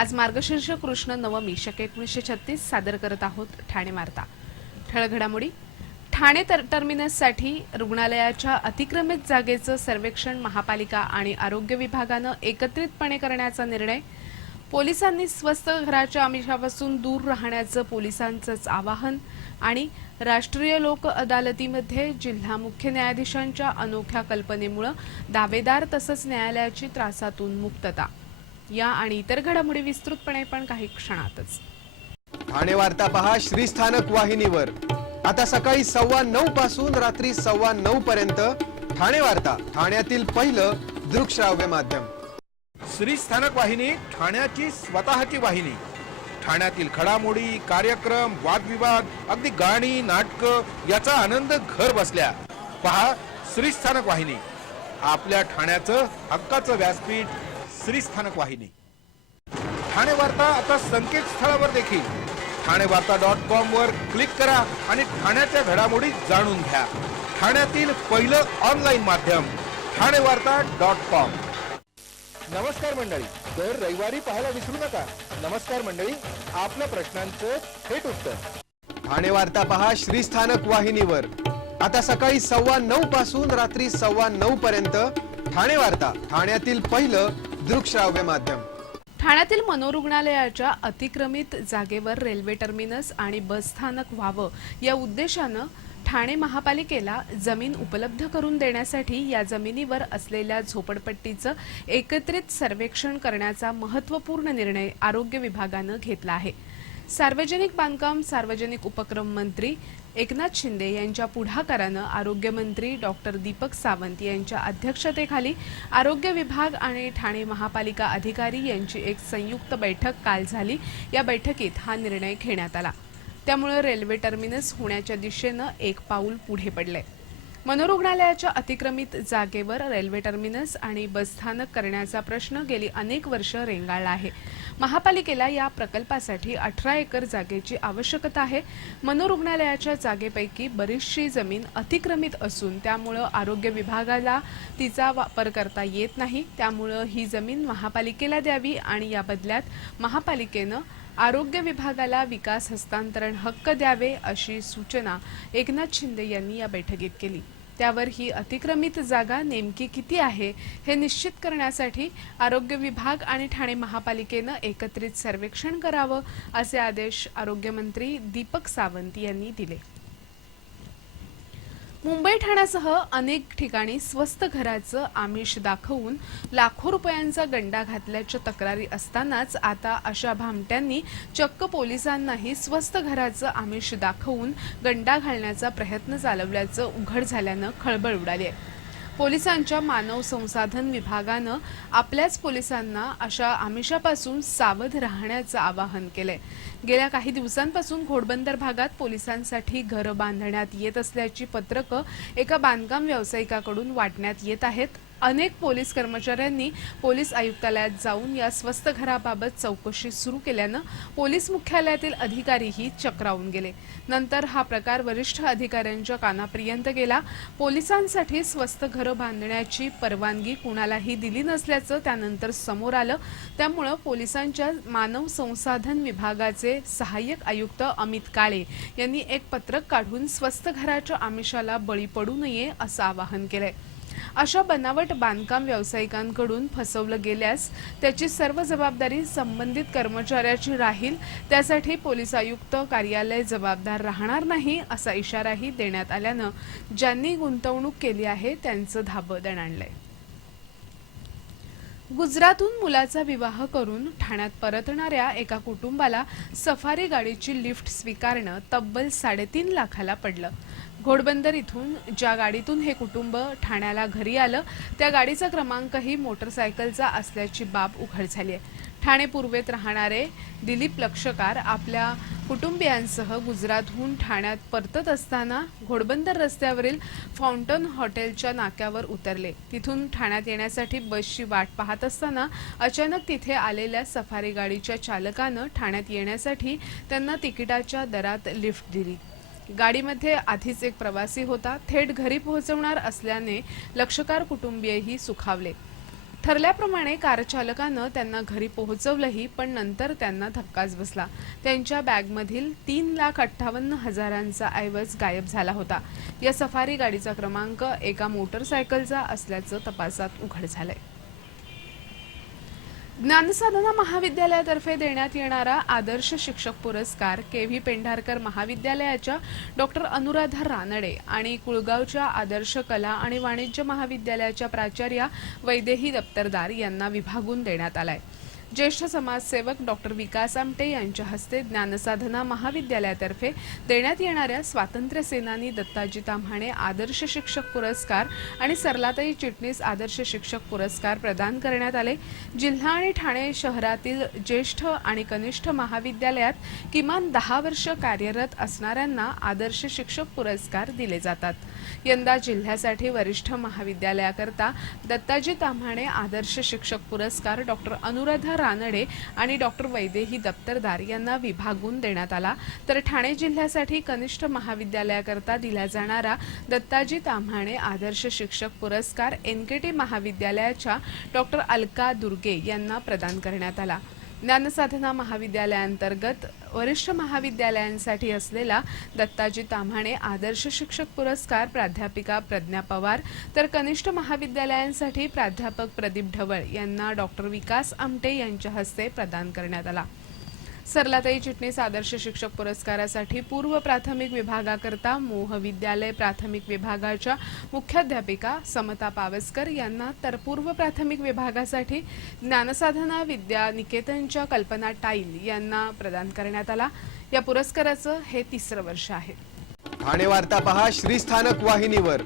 आज मार्गशीर्ष कृष्ण नवमी शके 1936 सादर करत आहोत ठाणे वार्ता। ठळक घडामोडी। ठाणे टर्मिनससाठी रुग्णालयाच्या अतिक्रमित जागेचं सर्वेक्षण महापालिका आणि आरोग्य विभागानं एकत्रितपणे करण्याचा निर्णय। पोलिसांनी स्वस्त घराच्या आमिषापासून दूर राहण्याचं पोलिसांचंच आवाहन आणि राष्ट्रीय लोक अदालतीमध्ये जिल्हा मुख्य न्यायाधीशांच्या अनोख्या कल्पनेमुळे दावेदार तसंच न्यायालयाची त्रासातून मुक्तता। या आणि इतर घडामोडी विस्तृतपणे पण काही क्षणातच। ठाणे वार्ता पहा श्रीस्थानक वाहिनीवर। आता सकाळी 9:15 पासून रात्री 9:15 पर्यंत ठाणे वार्ता, ठाण्यातील पहिलं दृकश्राव्य माध्यम। श्रीस्थानक वाहिनी ठाण्याची स्वतःची वाहिनी। ठाण्यातील घडामोडी, कार्यक्रम, वादविवाद, अगदी गाणी, नाटक याचा आनंद घर बसल्या पहा श्रीस्थानक वाहिनी। आपल्या ठाण्याचं हक्काचं व्यासपीठ श्रीस्थानक वाहिनी। ठाणे वार्ता आता संकेतस्थळावर देखील ठाणेवार्ता.com वर क्लिक करा आणि ठाण्याच्या घडामोडी जाणून घ्या। ठाण्यातील पहिलं ऑनलाईन माध्यम ठाणेवार्ता.com। नमस्कार मंडळी, दर रविवारी पाहायला विसरू नका। नमस्कार मंडळी, आपल्या प्रश्नांचं थेट उत्तर। ठाणे वार्ता पहा श्रीस्थानक वाहिनीवर। आता सकाळी 9:15 पासून रात्री 9:15 पर्यंत ठाणे वार्ता, ठाण्यातील पहिलं दृकश्राव्य माध्यम। ठाण्यातील मनोरुग्णालयाच्या अतिक्रमित जागेवर रेल्वे टर्मिनस आणि बस स्थानक व्हावं या उद्देशानं ठाणे महापालिकेला जमीन उपलब्ध करून देण्यासाठी या जमिनीवर असलेल्या झोपडपट्टीचं एकत्रित सर्वेक्षण करण्याचा महत्त्वपूर्ण निर्णय आरोग्य विभागानं घेतला आहे। सार्वजनिक बांधकाम सार्वजनिक उपक्रम मंत्री एकनाथ शिंदे यांच्या पुढाकारानं आरोग्यमंत्री डॉक्टर दीपक सावंत यांच्या अध्यक्षतेखाली आरोग्य विभाग आणि ठाणे महापालिका अधिकारी यांची एक संयुक्त बैठक काल झाली। या बैठकीत हा निर्णय घेण्यात आला। त्यामुळे रेल्वे टर्मिनस होण्याच्या दिशेनं एक पाऊल पुढे पडले। मनोरुग्णालयाच्या अतिक्रमित जागेवर रेल्वे टर्मिनस आणि बसस्थानक करण्याचा प्रश्न गेली अनेक वर्ष रेंगाळला आहे। महापालिकेला या प्रकल्पासाठी 18 एकर जागेची आवश्यकता आहे। मनोरुग्णालयाच्या जागेपैकी बरीचशी जमीन अतिक्रमित असून त्यामुळे आरोग्य विभागाला तिचा वापर करता येत नाही। त्यामुळे ही जमीन महापालिकेला द्यावी आणि या बदल्यात महापालिकेनं आरोग्य विभागाला विकास हस्तांतरण हक्क द्यावे अशी सूचना एकनाथ शिंदे यांनी या बैठकीत केली। त्यावर ही अतिक्रमित जागा नेमकी किती आहे हे निश्चित करण्यासाठी आरोग्य विभाग आणि ठाणे महापालिकेनं एकत्रित सर्वेक्षण करावं असे आदेश आरोग्यमंत्री दीपक सावंत यांनी दिले। मुंबई ठाण्यासह अनेक ठिकाणी स्वस्त घराचं आमिष दाखवून लाखो रुपयांचा गंडा घातल्याच्या तक्रारी असतानाच आता अशा भामट्यांनी चक्क पोलिसांनाही स्वस्त घराचं आमिष दाखवून गंडा घालण्याचा प्रयत्न चालवल्याचं उघड झाल्यानं खळबळ उडाली आहे। पोलिसांच्या मानव संसाधन विभागानं आपल्याच पोलिसांना अशा आमिषापासून सावध राहण्याचं आवाहन केलंय। गेल्या काही दिवसांपासून घोडबंदर भागात पोलिसांसाठी घरं बांधण्यात येत असल्याची पत्रकं एका बांधकाम व्यावसायिकाकडून वाटण्यात येत आहेत। अनेक पोलीस कर्मचाऱ्यांनी पोलीस आयुक्तालयात जाऊन या स्वस्त घराबाबत चौकशी सुरू केल्यानं पोलीस मुख्यालयातील अधिकारीही चक्रावून गेले। नंतर हा प्रकार वरिष्ठ अधिकाऱ्यांच्या कानापर्यंत गेला। पोलिसांसाठी स्वस्त घरं बांधण्याची परवानगी कुणालाही दिली नसल्याचं त्यानंतर समोर आलं। त्यामुळे पोलिसांच्या मानव संसाधन विभागाचे सहाय्यक आयुक्त अमित काळे यांनी एक पत्रक काढून स्वस्त घराच्या आमिषाला बळी पडू नये असं आवाहन केलंय। अशा बनावट बांधकाम व्यावसायिकांकडून फसवलं गेल्यास त्याची सर्व जबाबदारी संबंधित कर्मचाऱ्याची राहील। त्यासाठी पोलीस आयुक्त कार्यालय जबाबदार राहणार नाही असा इशाराही देण्यात आल्यानं ज्यांनी गुंतवणूक केली आहे त्यांचं धाबं दणाणलंय। गुजरातहून मुलाचा विवाह करून ठाण्यात परतणाऱ्या एका कुटुंबाला सफारी गाडीची लिफ्ट स्वीकारणं तब्बल 3.5 लाखाला पडलं। घोडबंदर इथून ज्या गाडीतून हे कुटुंब ठाण्याला घरी आलं त्या गाडीचा क्रमांकही मोटरसायकलचा असल्याची बाब उघड झाली आहे। ठाणे पूर्वेत राहणारे दिलीप लक्षकार आपल्या कुटुंबियांसह गुजरातहून ठाण्यात परतत असताना घोडबंदर रस्त्यावरील फाउंटन हॉटेलच्या नाक्यावर उतरले। तिथून ठाण्यात येण्यासाठी बसची वाट पाहत असताना अचानक तिथे आलेल्या सफारी गाडीच्या चालकानं ठाण्यात येण्यासाठी त्यांना तिकिटाच्या दरात लिफ्ट दिली। गाडीमध्ये आधीच एक प्रवासी होता। थेट घरी पोहोचवणार असल्याने लक्षकार कुटुंबीयही सुखावले। ठरल्याप्रमाणे कार चालकानं त्यांना घरी पोहोचवलंही, पण नंतर त्यांना धक्काच बसला. त्यांच्या बॅगमधील 3,58,000चा ऐवज गायब झाला होता. या सफारी गाडीचा क्रमांक एका मोटरसायकलचा असल्याचं तपासात उघड झालंय. ज्ञानसाधना महाविद्यालयातर्फे देण्यात येणारा आदर्श शिक्षक पुरस्कार केव्ही पेंढारकर महाविद्यालयाच्या डॉक्टर अनुराधा रानडे आणि कुळगावच्या आदर्श कला आणि वाणिज्य महाविद्यालयाच्या प्राचार्या वैदेही दप्तरदार यांना विभागून देण्यात आलाय. ज्येष्ठ समाजसेवक डॉक्टर विकास आमटे यांच्या हस्ते ज्ञानसाधना महाविद्यालयातर्फे देण्यात येणाऱ्या स्वातंत्र्य सेनानी दत्ताजी ताम्हाणे आदर्श शिक्षक पुरस्कार आणि सरलाताई चिटणीस आदर्श शिक्षक पुरस्कार प्रदान करण्यात आले. जिल्हा आणि ठाणे शहरातील ज्येष्ठ आणि कनिष्ठ महाविद्यालयात किमान 10 वर्ष कार्यरत असणाऱ्यांना आदर्श शिक्षक पुरस्कार दिले जातात. यंदा जिल्ह्यासाठी वरिष्ठ महाविद्यालयाकरता दत्ताजी ताम्हाणे आदर्श शिक्षक पुरस्कार डॉक्टर अनुराधा रानडे आणि डॉक्टर वैदेही दप्तरदार यांना विभागून देण्यात आला. तर ठाणे जिल्ह्यासाठी कनिष्ठ महाविद्यालयाकरता दिला जाणारा दत्ताजी ताम्हाणे आदर्श शिक्षक पुरस्कार एनकेटी महाविद्यालयाच्या डॉक्टर अलका दुर्गे यांना प्रदान करण्यात आला. ज्ञानसाधना महाविद्यालयांतर्गत वरिष्ठ महाविद्यालयांसाठी असलेला दत्ताजी ताम्हाणे आदर्श शिक्षक पुरस्कार प्राध्यापिका प्रज्ञा पवार, तर कनिष्ठ महाविद्यालयांसाठी प्राध्यापक प्रदीप ढवळ यांना डॉक्टर विकास आमटे यांच्या हस्ते प्रदान करण्यात आला. सरलाताई चिटणीस आदर्श शिक्षक पुरस्कारासाठी पूर्व प्राथमिक विभागाकरता मोह विद्यालय प्राथमिक विभागाच्या मुख्याध्यापिका समता पावसकर यांना, तर पूर्व प्राथमिक विभागासाठी ज्ञानसाधना विद्या निकेतनच्या कल्पना टाईल यांना प्रदान करण्यात आला. या पुरस्काराचं हे 3रं वर्ष आहे. ठाणे वार्ता पहा श्रीस्थानक वाहिनीवर.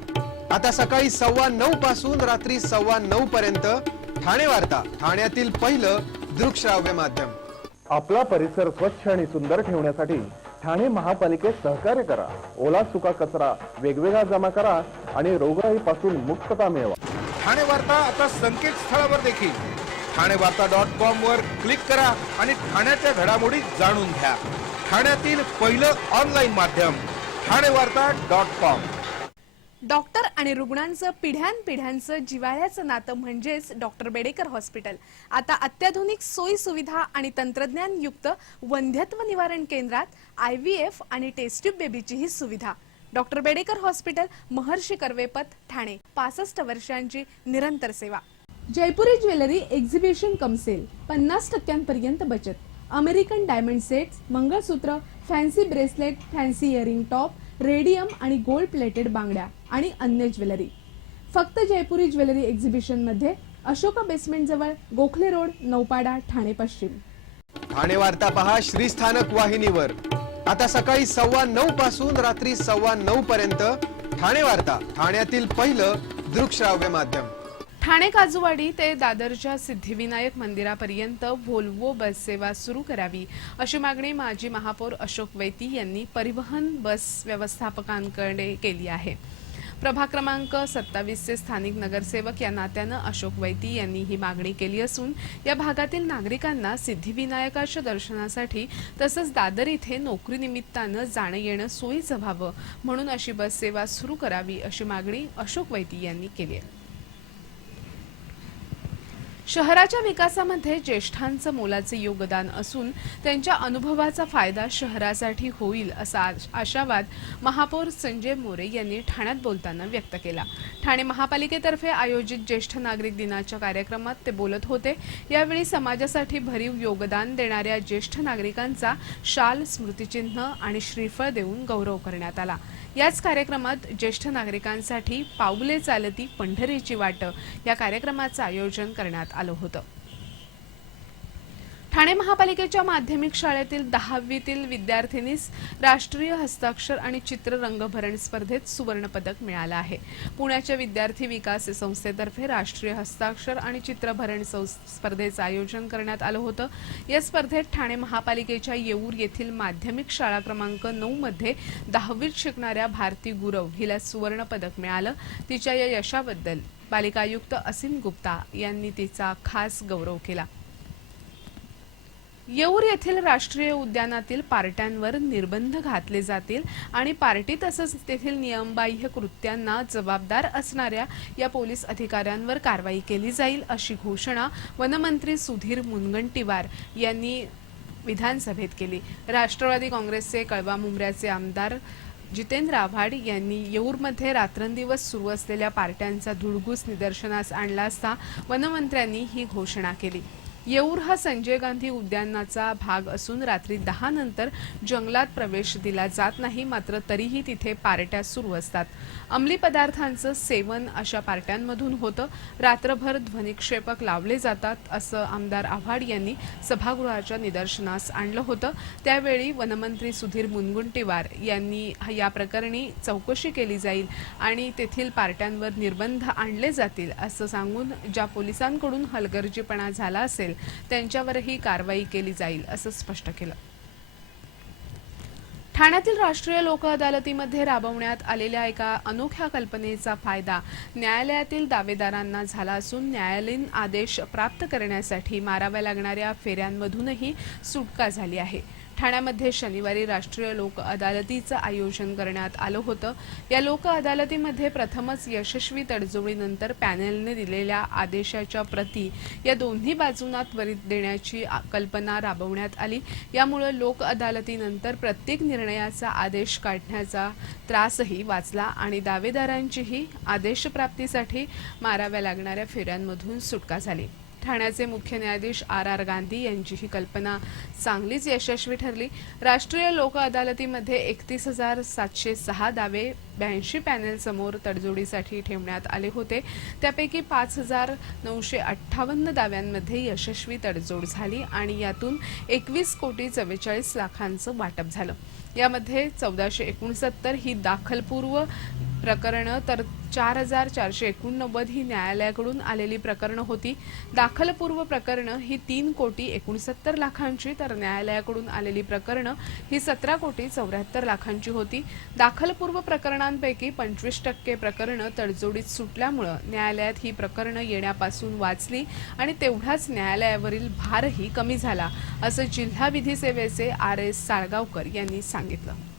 आता सकाळी 9:15 पासून रात्री 9:15 पर्यंत ठाणे वार्ता, ठाण्यातील पहिलं दृकश्राव्य माध्यम. आपला परिसर स्वच्छ आणि सुंदर ठेवण्यासाठी ठाणे महापालिकेत सहकार्य करा. ओला सुका कचरा वेगवेगळा जमा करा आणि रोगराईपासून मुक्तता मिळवा. ठाणे वार्ता आता संकेतस्थळावर देखील ठाणेवार्ता.com वर क्लिक करा आणि ठाण्याच्या घडामोडी जाणून घ्या. ठाण्यातील पहिलं ऑनलाईन माध्यम ठाणेवार्ता.com. डॉक्टर आणि रुग्णांचं पिढ्यानपिढ्यांचं जिव्हाळ्याचं नातं म्हणजेच डॉक्टर बेडेकर हॉस्पिटल. आता अत्याधुनिक सोयी सुविधा आणि तंत्रज्ञान युक्त वंध्यत्व निवारण केंद्रात IVF आणि टेस्ट ट्यूब बेबीचीही सुविधा. Doctor Bedekar hospital, Maharshi Karvepath, Thane. 65 वर्षांची निरंतर सेवा. Jaipuri jewellery exhibition cum sale, 50% बचत. American diamond sets, mangalsutra, fancy bracelet, fancy earring top, radium आणि गोल्ड प्लेटेड बांगड्या आणि अन्य ज्वेलरी फक्त जयपुरी ज्वेलरी एक्झिबिशन मध्ये, अशोका बेसमेंट जवळ, गोखले रोड, नौपाडा, ठाणे पश्चिम. ठाणे वार्ता पहा श्रीस्थानक वाहिनीवर. आता सकाळी 9:15 पासून रात्री 9:15 पर्यंत ठाणे वार्ता, ठाण्यातील पहिलं दृकश्राव्य माध्यम. ठाणे काजूवाडी ते दादरच्या सिद्धिविनायक मंदिरापर्यंत व्होल्वो बस सेवा सुरू करावी, अशी मागणी माजी महापौर अशोक वैती यांनी परिवहन बस व्यवस्थापकांकडे केली आहे. प्रभाग क्रमांक 27चे स्थानिक नगरसेवक या नात्यानं अशोक वैती यांनी ही मागणी केली असून या भागातील नागरिकांना सिद्धिविनायकाच्या दर्शनासाठी तसंच दादर इथे नोकरीनिमित्तानं जाणं येणं सोयीचं व्हावं म्हणून अशी बस सेवा सुरू करावी, अशी मागणी अशोक वैती यांनी केली आहे. शहराच्या विकासामध्ये ज्येष्ठांचं मोलाचे योगदान असून त्यांच्या अनुभवाचा फायदा शहरासाठी होईल असा आशावाद महापौर संजय मोरे यांनी ठाण्यात बोलताना व्यक्त केला. ठाणे महापालिकेतर्फे आयोजित ज्येष्ठ नागरिक दिनाच्या कार्यक्रमात ते बोलत होते. यावेळी समाजासाठी भरीव योगदान देणाऱ्या ज्येष्ठ नागरिकांचा शाल, स्मृतिचिन्ह आणि श्रीफळ देऊन गौरव करण्यात आला. याच कार्यक्रमात ज्येष्ठ नागरिकांसाठी पाऊले चालती पंढरीची वाट या कार्यक्रमाचं आयोजन करण्यात आलं होतं. ठाणे महापालिकेच्या माध्यमिक शाळेतील 10वीतील विद्यार्थिनीस राष्ट्रीय हस्ताक्षर आणि चित्र रंगभरण स्पर्धेत सुवर्ण पदक मिळालं आहे. पुण्याच्या विद्यार्थी विकास संस्थेतर्फे राष्ट्रीय हस्ताक्षर आणि चित्रभरण स्पर्धेचं आयोजन करण्यात आलं होतं. या स्पर्धेत ठाणे महापालिकेच्या येऊर येथील माध्यमिक शाळा क्रमांक 9 मध्ये 10वीत शिकणाऱ्या भारती गुरव हिला सुवर्ण पदक मिळालं. तिच्या या यशाबद्दल पालिका आयुक्त असीम गुप्ता यांनी तिचा खास गौरव केला. येऊर येथील राष्ट्रीय उद्यानातील पार्ट्यांवर निर्बंध घातले जातील आणि पार्टी तसंच तेथील नियमबाह्य कृत्यांना जबाबदार असणाऱ्या या पोलीस अधिकाऱ्यांवर कारवाई केली जाईल अशी घोषणा वनमंत्री सुधीर मुनगंटीवार यांनी विधानसभेत केली। राष्ट्रवादी काँग्रेसचे कळवा मुंब्र्याचे आमदार जितेंद्र आव्हाड यांनी येऊरमध्ये रात्रंदिवस सुरू असलेल्या पार्ट्यांचा धुडगूस निदर्शनास आणला असता वनमंत्र्यांनी ही घोषणा केली। येऊर हा संजय गांधी उद्यानाचा भाग असून रात्री 10 नंतर जंगलात प्रवेश दिला जात नाही, मात्र तरीही तिथे पार्ट्या सुरू असतात। अंमली पदार्थांचं सेवन अशा पार्ट्यांमधून होतं। रात्रभर ध्वनिक्षेपक लावले जातात असं आमदार आव्हाड यांनी सभागृहाच्या निदर्शनास आणलं होतं। त्यावेळी वनमंत्री सुधीर मुनगंटीवार यांनी या प्रकरणी चौकशी केली जाईल आणि तेथील पार्ट्यांवर निर्बंध आणले जातील असं सांगून ज्या पोलिसांकडून हलगर्जीपणा झाला असेल त्यांच्यावरही कारवाई केली जाईल असं स्पष्ट केलं। ठाण्यातील राष्ट्रीय लोक अदालतीमध्ये राबवण्यात आलेल्या एका अनोख्या कल्पनेचा फायदा न्यायालयातील दावेदारांना झाला असून न्यायालयीन आदेश प्राप्त करण्यासाठी माराव्या लागणाऱ्या फेऱ्यांमधूनही सुटका झाली आहे। ठाण्यामध्ये शनिवारी राष्ट्रीय लोक अदालतीचं आयोजन करण्यात आलं होतं। या लोक अदालतीमध्ये प्रथमच यशस्वी तडजोडीनंतर पॅनेलने दिलेल्या आदेशाच्या प्रती या दोन्ही बाजूंना त्वरित देण्याची कल्पना राबवण्यात आली। यामुळे लोक अदालतीनंतर प्रत्येक निर्णयाचा आदेश काढण्याचा त्रासही वाचला आणि दावेदारांचीही आदेशप्राप्तीसाठी माराव्या लागणाऱ्या फेऱ्यांमधून सुटका झाली। ठाण्याचे मुख्य न्यायाधीश आर गांधी यांची ही कल्पना चांगलीच यशस्वी ठरली। राष्ट्रीय लोक अदालतीमध्ये 31,706 दावे 82 पॅनेल समोर तडजोडीसाठी ठेवण्यात आले होते। त्यापैकी 5,958 दाव्यांमध्ये यशस्वी तडजोड झाली आणि यातून 21,44 लाखांचं वाटप झालं। यामध्ये 1469 ही दाखलपूर्व प्रकरणं तर 4,489 ही न्यायालयाकडून आलेली प्रकरणं होती। दाखलपूर्व प्रकरणं ही 3,69 लाखांची तर न्यायालयाकडून आलेली प्रकरणं ही 17,74 लाखांची होती। दाखलपूर्व प्रकरणांपैकी 25% प्रकरणं तडजोडीत सुटल्यामुळे न्यायालयात ही प्रकरणं येण्यापासून वाचली आणि तेवढाच न्यायालयावरील भारही कमी झाला असं जिल्हा विधी सेवेचे RS साळगावकर यांनी सांगितलं।